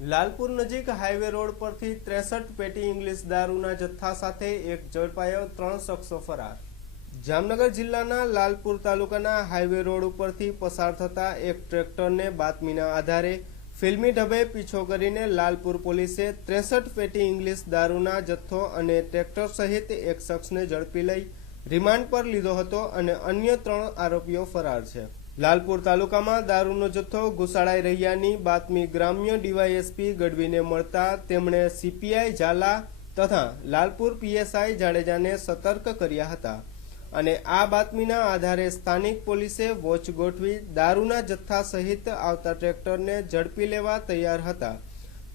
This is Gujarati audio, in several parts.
લાલપુર નજીક હાઈવે રોડ પરથી 63 પેટી ઇંગ્લિશ દારૂના જથ્થા સાથે એક ઝડપાયો, 3 શખ્સો ફરાર। જામનગર જિલ્લાના લાલપુર તાલુકાના હાઈવે રોડ ઉપરથી પસાર થતા એક ટ્રેક્ટરને બાતમીના આધારે ફિલ્મી ઢબે પીછો કરીને લાલપુર પોલીસે 63 પેટી ઇંગ્લિશ દારૂના જથ્થો અને ટ્રેક્ટર સહિત એક શખ્સને ઝડપી લઈ રિમાન્ડ પર લીધો હતો અને અન્ય 3 આરોપીઓ ફરાર છે। લાલપુર તાલુકામાં દારૂનો જથ્થો ઘુસાડાઈ રહ્યાની બાતમી ગ્રામ્ય ડીવાયએસપી ગઢવીને મળતા તેમણે સીપીઆઈ ઝાલા તથા લાલપુર પીએસઆઈ જાડેજાને સતર્ક કર્યા હતા અને આ બાતમીના આધારે સ્થાનિક પોલીસે વોચ ગોઠવી દારૂના જથ્થા સહિત આવતા ટ્રેક્ટરને ઝડપી લેવા તૈયાર હતા।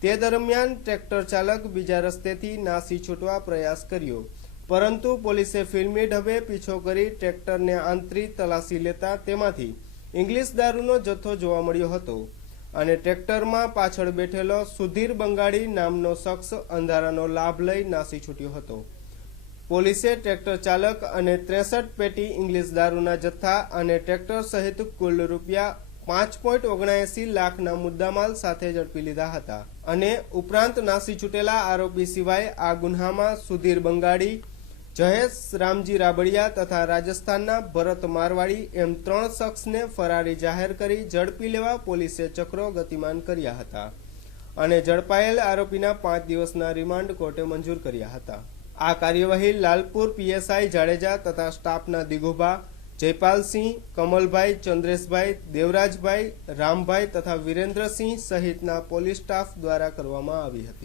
તે દરમિયાન ટ્રેક્ટર ચાલક બીજા રસ્તેથી નાસી છૂટવા પ્રયાસ કર્યો, પરંતુ પોલીસે ફિલ્મી ઢબે પીછો કરી ટ્રેક્ટરને આંતરી તલાશી લેતા તેમાંથી ઇંગ્લિશ દારૂનો જથ્થો જોવા મળ્યો હતો અને ટ્રેક્ટરમાં પાછળ બેઠેલો સુધીર બંગાળી નામનો શખ્સ અંધારાનો લાભ લઈ નાસી છૂટ્યો હતો। પોલીસે ટ્રેક્ટર ચાલક અને 63 પેટી ઇંગ્લિશ દારૂના જથ્થા અને ટ્રેક્ટર સહિત કુલ રૂપિયા 5.79 લાખના મુદ્દામાલ સાથે ઝડપી લીધા હતા અને ઉપરાંત નાસી છૂટેલા આરોપી સિવાય આ ગુન્હામાં સુધીર બંગાળી, જયેશ રામજી રાબડિયા તથા રાજસ્થાનના ભરત મારવાડી એમ 3 શખ્સને ફરારી જાહેર કરી ઝડપી લેવા પોલીસે ચક્રો ગતિમાન કર્યા હતા અને ઝડપાયેલ આરોપીના 5 દિવસના રિમાન્ડ કોર્ટે મંજૂર કર્યા હતા। આ કાર્યવાહી લાલપુર પીએસઆઈ જાડેજા તથા સ્ટાફના દિગુભા, જયપાલસિંહ, કમલભાઈ, ચંદ્રેશભાઈ, દેવરાજભાઈ, રામભાઈ તથા વિરેન્દ્રસિંહ સહિતના પોલીસ સ્ટાફ દ્વારા કરવામાં આવી હતી।